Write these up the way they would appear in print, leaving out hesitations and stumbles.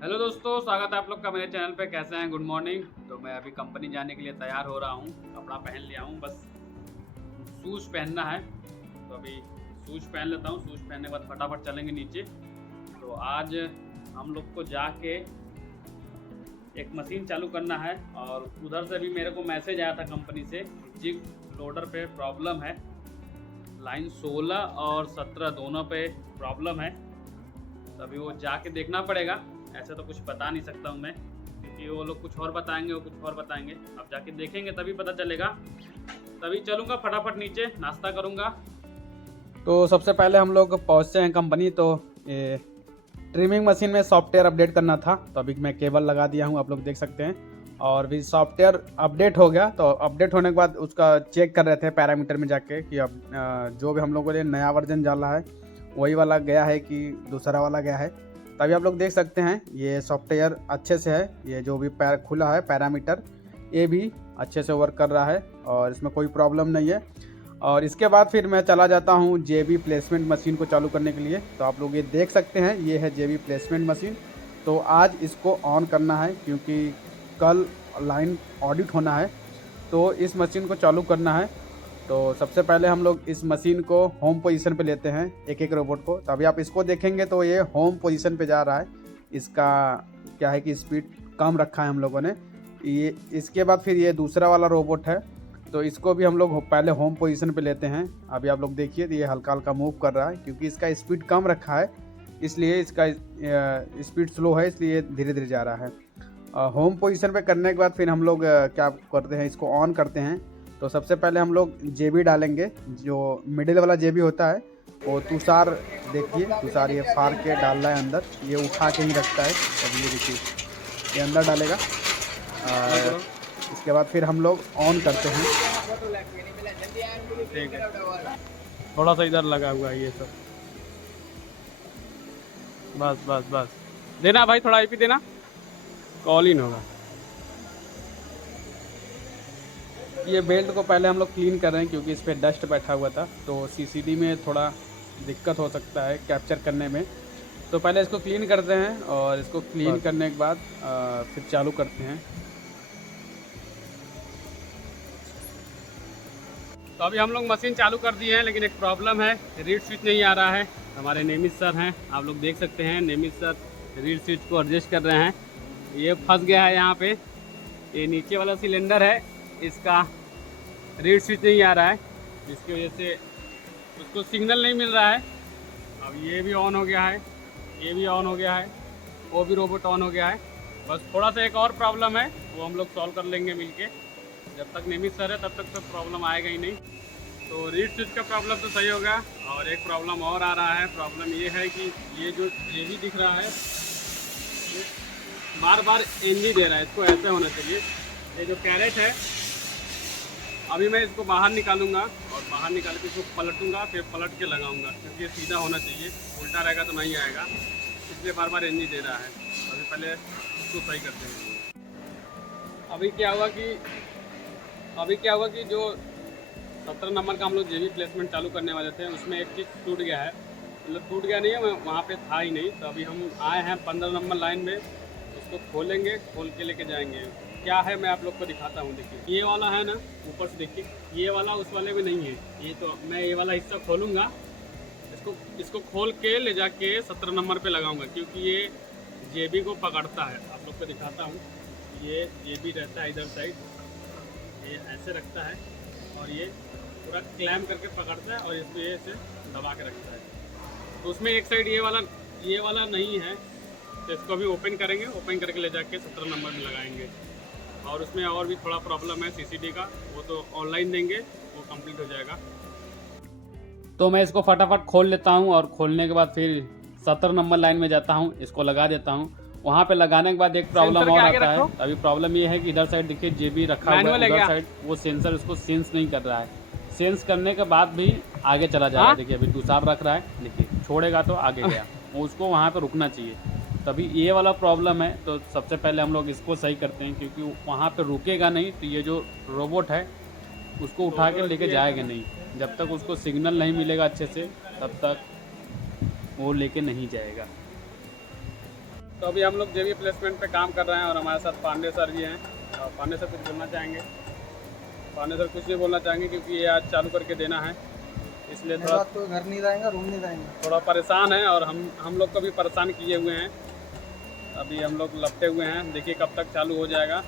Hello दोस्तों, स्वागत है आप लोग का मेरे चैनल पे। कैसे हैं? Good morning. तो मैं अभी कंपनी जाने के लिए तैयार हो रहा हूँ, कपड़ा पहन लिया हूँ, बस शूज़ पहनना है। तो अभी शूज़ पहन लेता हूँ। शूज़ पहनने के बाद फटाफट चलेंगे नीचे। तो आज हम लोग को जाके एक मशीन चालू करना है, और उधर से भी मेरे को मैसेज आया था कंपनी से, जिग लोडर पे प्रॉब्लम है। लाइन 16 और 17 दोनों पे प्रॉब्लम है। तो अभी वो जाके देखना पड़ेगा। ऐसे तो कुछ बता नहीं सकता हूँ मैं, क्योंकि वो लोग कुछ और बताएंगे, वो कुछ और बताएंगे। अब जाके देखेंगे तभी पता चलेगा। तभी चलूँगा फटाफट नीचे, नाश्ता करूँगा। तो सबसे पहले हम लोग पहुँचते हैं कंपनी। तो ये ट्रिमिंग मशीन में सॉफ्टवेयर अपडेट करना था, तो अभी मैं केबल लगा दिया हूँ, आप लोग देख सकते हैं। और भी सॉफ्टवेयर अपडेट हो गया। तो अपडेट होने के बाद उसका चेक कर रहे थे पैरामीटर में जाके कि अब जो भी हम लोगों ने नया वर्जन डाला है वही वाला गया है कि दूसरा वाला गया है। तभी आप लोग देख सकते हैं ये सॉफ्टवेयर अच्छे से है। ये जो भी खुला है पैरामीटर, ये भी अच्छे से वर्क कर रहा है और इसमें कोई प्रॉब्लम नहीं है। और इसके बाद फिर मैं चला जाता हूँ जेबी प्लेसमेंट मशीन को चालू करने के लिए। तो आप लोग ये देख सकते हैं, ये है जेबी प्लेसमेंट मशीन। तो आज इसको ऑन करना है क्योंकि कल लाइन ऑडिट होना है, तो इस मशीन को चालू करना है। तो सबसे पहले हम लोग इस मशीन को होम पोजीशन पे लेते हैं, एक एक रोबोट को। तो अभी आप इसको देखेंगे तो ये होम पोजीशन पे जा रहा है। इसका क्या है कि स्पीड कम रखा है हम लोगों ने। ये इसके बाद फिर ये दूसरा वाला रोबोट है, तो इसको भी हम लोग पहले होम पोजीशन पे लेते हैं। अभी आप लोग देखिए ये हल्का हल्का मूव कर रहा है क्योंकि इसका स्पीड कम रखा है, इसलिए इसका स्पीड स्लो है, इसलिए धीरे धीरे जा रहा है। होम पोजीशन पे करने के बाद फिर हम लोग क्या करते हैं, इसको ऑन करते हैं। तो सबसे पहले हम लोग जेबी डालेंगे। जो मिडिल वाला जेबी होता है वो तुषार, देखिए तुषार ये फाड़ के डाल रहा है अंदर, ये उठा के ही रखता है। अब ये देखिए ये अंदर डालेगा। इसके बाद फिर हम लोग ऑन करते हैं। ठीक है, थोड़ा सा इधर लगा हुआ है ये सब। बस बस बस, देना भाई, थोड़ा आईपी देना, कॉल इन होगा। ये बेल्ट को पहले हम लोग क्लीन कर रहे हैं क्योंकि इस पर डस्ट बैठा हुआ था, तो सीसीडी में थोड़ा दिक्कत हो सकता है कैप्चर करने में। तो पहले इसको क्लीन करते हैं और इसको क्लीन करने के बाद फिर चालू करते हैं। तो अभी हम लोग मशीन चालू कर दिए हैं, लेकिन एक प्रॉब्लम है, रीड स्विच नहीं आ रहा है। हमारे नेमित सर हैं, आप लोग देख सकते हैं, नेमित सर रीड स्विच को एडजस्ट कर रहे हैं। ये फंस गया है यहाँ पे। ये नीचे वाला सिलेंडर है, इसका रीड स्विच नहीं आ रहा है, जिसकी वजह से उसको सिग्नल नहीं मिल रहा है। अब ये भी ऑन हो गया है, ये भी ऑन हो गया है, वो भी रोबोट ऑन हो गया है। बस थोड़ा सा एक और प्रॉब्लम है, वो हम लोग सॉल्व कर लेंगे मिलके। जब तक नेमित सर है तब तक तो प्रॉब्लम आएगा ही नहीं। तो रीड स्विच का प्रॉब्लम तो सही होगा। और एक प्रॉब्लम और आ रहा है। प्रॉब्लम ये है कि ये जो भी दिख रहा है, ये बार बार एनजी दे रहा है। इसको ऐसे होना चाहिए। ये जो कैरेट है, अभी मैं इसको बाहर निकालूंगा और बाहर निकाल के इसको पलटूंगा, फिर पलट के लगाऊंगा, क्योंकि ये सीधा होना चाहिए, उल्टा रहेगा तो नहीं आएगा, इसलिए बार बार एनजी दे रहा है। अभी पहले इसको सही करते हैं। अभी क्या हुआ कि जो 17 नंबर का हम लोग जेबी प्लेसमेंट चालू करने वाले थे, उसमें एक चीज़ टूट गया है। मतलब टूट गया नहीं है, मैं वहाँ पे था ही नहीं। तो अभी हम आए हैं 15 नंबर लाइन में, उसको खोलेंगे, खोल के लेके जाएंगे। क्या है मैं आप लोग को दिखाता हूँ। देखिए ये वाला है ना, ऊपर से देखिए, ये वाला उस वाले में नहीं है। ये तो मैं ये वाला हिस्सा खोलूँगा, इसको खोल के ले जाके 17 नंबर पे लगाऊंगा, क्योंकि ये जेबी को पकड़ता है। आप लोग को दिखाता हूँ। ये जेबी रहता है इधर साइड, ये ऐसे रखता है और ये पूरा क्लैम करके पकड़ता है और इसको ये ऐसे दबा के रखता है। तो उसमें एक साइड ये वाला नहीं है, तो इसको भी ओपन करेंगे, ओपन करके ले जाके 17 नंबर में लगाएंगे। और उसमें और भी थोड़ा प्रॉब्लम है सीसीडी का, वो तो ऑनलाइन देंगे, वो कंप्लीट हो जाएगा। तो मैं इसको फटाफट खोल लेता हूँ और खोलने के बाद फिर 17 नंबर लाइन में जाता हूँ, इसको लगा देता हूँ। वहाँ पे लगाने के बाद एक प्रॉब्लम और आता है। अभी प्रॉब्लम ये है कि इधर साइड देखिए जेबी रखा हुआ है, उधर साइड वो सेंसर उसको सेंस नहीं कर रहा है। सेंस करने के बाद भी आगे चला जा रहा है। देखिए अभी तुषार रख रहा है, देखिए छोड़ेगा तो आगे गया, उसको वहाँ पे रुकना चाहिए। तभी ये वाला प्रॉब्लम है। तो सबसे पहले हम लोग इसको सही करते हैं, क्योंकि वहाँ पे रुकेगा नहीं तो ये जो रोबोट है उसको उठा के लेके जाएगा नहीं। जब तक उसको सिग्नल नहीं मिलेगा अच्छे से, तब तक वो लेके नहीं जाएगा। तो अभी हम लोग जेबी प्लेसमेंट पे काम कर रहे हैं और हमारे साथ पांडे सर भी हैं। और पांडे सर कुछ बोलना चाहेंगे? पांडे सर कुछ नहीं बोलना चाहेंगे क्योंकि ये आज चालू करके देना है, इसलिए थोड़ा तो घर नहीं रहेगा, रूम नहीं रहेगा। थोड़ा परेशान है और हम लोग को भी परेशान किए हुए हैं। अभी हम लोग लपटे हुए हैं, देखिए कब तक चालू हो जाएगा।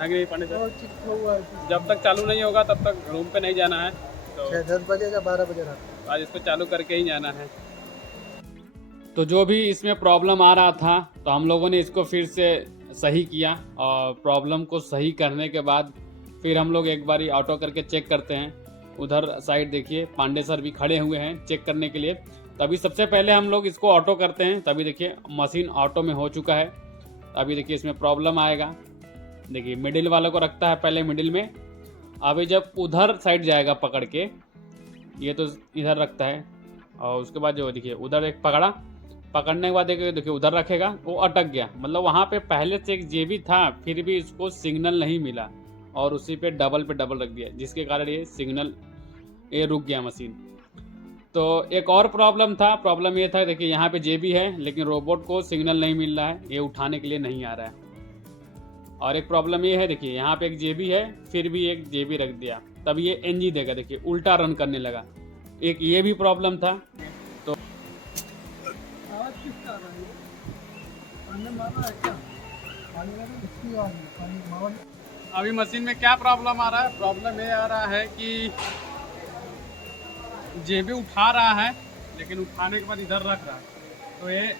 आगे नहीं पांडे सर, जब तक चालू नहीं होगा तब तक रूम पे नहीं जाना है। तो 10 बजे या 12 बजे रात आज इसको चालू करके ही जाना है। तो जो भी इसमें प्रॉब्लम आ रहा था तो हम लोगों ने इसको फिर से सही किया और प्रॉब्लम को सही करने के बाद फिर हम लोग एक बारी ऑटो करके चेक करते हैं। उधर साइड देखिए पांडे सर भी खड़े हुए हैं चेक करने के लिए। तभी सबसे पहले हम लोग इसको ऑटो करते हैं। तभी देखिए मशीन ऑटो में हो चुका है। अभी देखिए इसमें प्रॉब्लम आएगा। देखिए मिडिल वाले को रखता है पहले मिडिल में, अभी जब उधर साइड जाएगा पकड़ के, ये तो इधर रखता है और उसके बाद जो देखिए उधर एक पकड़ने के बाद देखिए उधर रखेगा, वो अटक गया। मतलब वहाँ पे पहले से एक जेबी था फिर भी इसको सिग्नल नहीं मिला और उसी पे डबल रख दिया, जिसके कारण ये सिग्नल ये रुक गया मशीन। तो एक और प्रॉब्लम ये था, देखिए यहाँ पे जेबी है लेकिन रोबोट को सिग्नल नहीं मिल रहा है, ये उठाने के लिए नहीं आ रहा है। और एक प्रॉब्लम ये है, देखिए यहाँ पे एक जेबी है फिर भी एक जेबी रख दिया, तब ये एनजी देगा, देखिए उल्टा रन करने लगा। एक ये भी प्रॉब्लम था। तो अभी मशीन में क्या प्रॉब्लम आ रहा है? प्रॉब्लम ये आ रहा है कि जेबी उठा रहा है लेकिन उठाने के बाद इधर रख रहा है, तो ये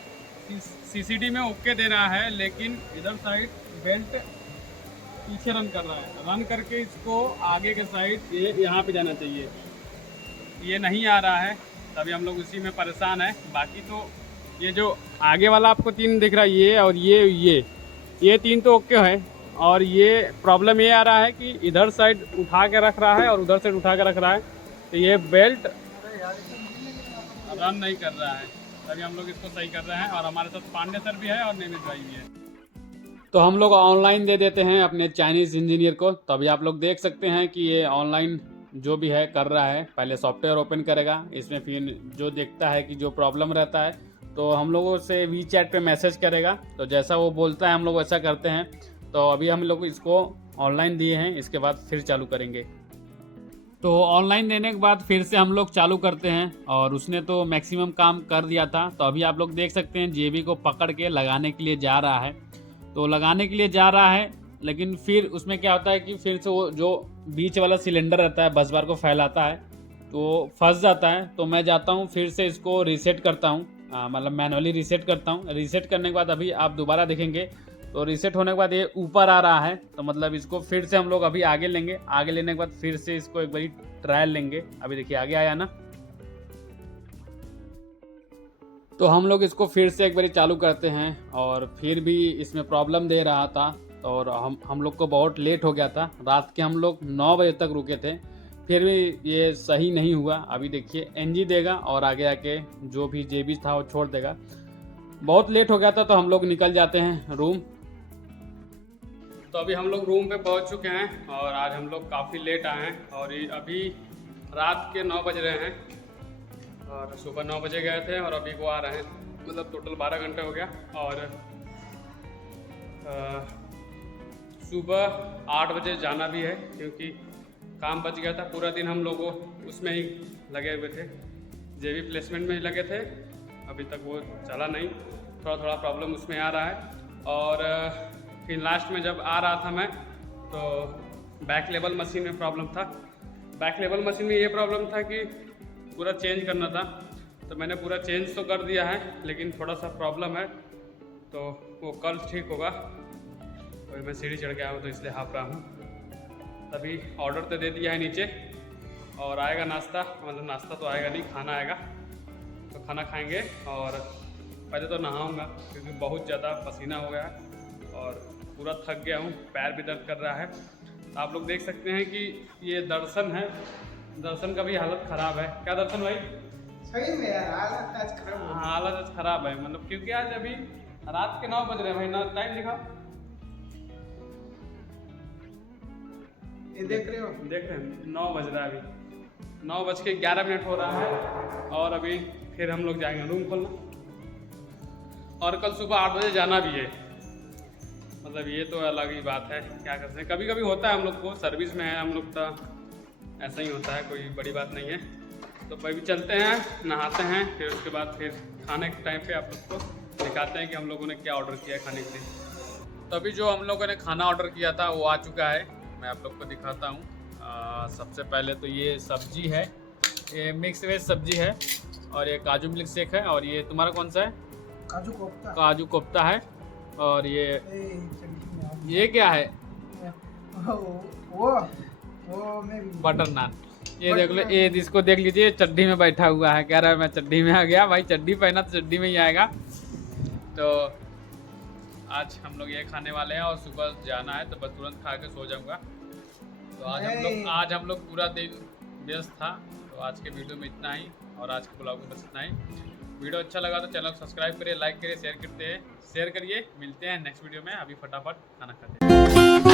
सीसीडी में ओके दे रहा है लेकिन इधर साइड बेल्ट पीछे रन कर रहा है। रन करके इसको आगे के साइड ये यहाँ पे जाना चाहिए, ये नहीं आ रहा है। तभी हम लोग उसी में परेशान है। बाकी तो ये जो आगे वाला आपको 3 दिख रहा है, ये और ये 3 तो ओके है। और ये प्रॉब्लम ये आ रहा है कि इधर साइड उठा के रख रहा है और उधर साइड उठा के रख रहा है, तो ये बेल्ट रन नहीं कर रहा है। तभी हम लोग इसको सही कर रहे हैं और हमारे साथ पांडे सर भी है और नेमित भाई भी है। तो हम लोग ऑनलाइन दे देते हैं अपने चाइनीज़ इंजीनियर को। तो अभी आप लोग देख सकते हैं कि ये ऑनलाइन जो भी है कर रहा है। पहले सॉफ्टवेयर ओपन करेगा, इसमें फिर जो देखता है कि जो प्रॉब्लम रहता है तो हम लोगों से वीचैट पे मैसेज करेगा। तो जैसा वो बोलता है हम लोग वैसा करते हैं। तो अभी हम लोग इसको ऑनलाइन दिए हैं, इसके बाद फिर चालू करेंगे। तो ऑनलाइन देने के बाद फिर से हम लोग चालू करते हैं और उसने तो मैक्सिमम काम कर दिया था। तो अभी आप लोग देख सकते हैं जेबी को पकड़ के लगाने के लिए जा रहा है। तो लगाने के लिए जा रहा है लेकिन फिर उसमें क्या होता है कि फिर से वो जो बीच वाला सिलेंडर रहता है बस बार को फैलाता है तो फंस जाता है। तो मैं जाता हूँ फिर से इसको रीसेट करता हूँ, मतलब मैनुअली रीसेट करता हूँ। रीसेट करने के बाद अभी आप दोबारा देखेंगे तो रीसेट होने के बाद ये ऊपर आ रहा है। तो मतलब इसको फिर से हम लोग अभी आगे लेंगे। आगे लेने के बाद फिर से इसको एक बारी ट्रायल लेंगे। अभी देखिए आगे आया ना, तो हम लोग इसको फिर से एक बारी चालू करते हैं और फिर भी इसमें प्रॉब्लम दे रहा था और हम लोग को बहुत लेट हो गया था। रात के हम लोग 9 बजे तक रुके थे, फिर भी ये सही नहीं हुआ। अभी देखिए एनजी देगा और आगे आके जो भी जेबी था वो छोड़ देगा। बहुत लेट हो गया था तो हम लोग निकल जाते हैं रूम। तो अभी हम लोग रूम पे पहुंच चुके हैं और आज हम लोग काफ़ी लेट आए हैं और अभी रात के 9 बज रहे हैं और सुबह 9 बजे गए थे और अभी को आ रहे हैं, मतलब टोटल 12 घंटे हो गया। और सुबह 8 बजे जाना भी है क्योंकि काम बच गया था। पूरा दिन हम लोगों उसमें ही लगे हुए थे, जेबी प्लेसमेंट में ही लगे थे। अभी तक वो चला नहीं, थोड़ा प्रॉब्लम उसमें आ रहा है। और फिर लास्ट में जब आ रहा था मैं तो बैक लेवल मशीन में प्रॉब्लम था। बैक लेवल मशीन में ये प्रॉब्लम था कि पूरा चेंज करना था, तो मैंने पूरा चेंज तो कर दिया है लेकिन थोड़ा सा प्रॉब्लम है, तो वो कल ठीक होगा। और मैं सीढ़ी चढ़ के आया हूँ तो इसलिए हाँफ रहा हूँ। तभी ऑर्डर तो दे दिया है नीचे और आएगा नाश्ता, मतलब नाश्ता तो आएगा नहीं, खाना आएगा। तो खाना खाएंगे और पहले तो नहाऊंगा क्योंकि बहुत ज़्यादा पसीना हो गया है और पूरा थक गया हूँ, पैर भी दर्द कर रहा है। तो आप लोग देख सकते हैं कि ये दर्शन है, दर्शन का भी हालत ख़राब है। क्या दर्शन भाई? सही में यार हालत आज खराब है। हालत आज ख़राब है, मतलब क्योंकि आज अभी रात के 9 बज रहे हैं भाई ना, टाइम दिखा, ये देख रहे हो? देख रहे हैं 9 बज रहा है, अभी 9:11 हो रहा है और अभी फिर हम लोग जाएंगे रूम खोलना। और कल सुबह 8 बजे जाना भी है। मतलब ये तो अलग ही बात है, क्या कर सकते हैं। कभी कभी होता है हम लोग को, सर्विस में है हम लोग का, ऐसा ही होता है, कोई बड़ी बात नहीं है। तो अभी चलते हैं, नहाते हैं, फिर उसके बाद फिर खाने के टाइम पे आप लोग को दिखाते हैं कि हम लोगों ने क्या ऑर्डर किया है खाने के लिए। तो अभी जो हम लोगों ने खाना ऑर्डर किया था वो आ चुका है, मैं आप लोग को दिखाता हूँ। सबसे पहले तो ये सब्जी है, ये मिक्स वेज सब्जी है, और ये काजू मिल्क शेक है, और ये तुम्हारा कौन सा है? काजू कोफ्ता। काजू कोफ्ता है, और ये क्या है? वो मैं बटर नान। ये देख लो, ये इसको देख लीजिए, चड्डी में बैठा हुआ है, कह रहा है मैं चड्डी में आ गया। भाई चड्डी पहना तो चड्डी में ही आएगा। तो आज हम लोग ये खाने वाले हैं, और सुबह जाना है तो बस तुरंत खा के सो जाऊंगा। तो आज हम लोग पूरा दिन व्यस्त था। तो आज के वीडियो में इतना ही, और आज के ब्लॉग में बस इतना ही। वीडियो अच्छा लगा तो चैनल को सब्सक्राइब करिए, लाइक करिए, शेयर करिए। मिलते हैं नेक्स्ट वीडियो में। अभी फटाफट खाना खाते हैं।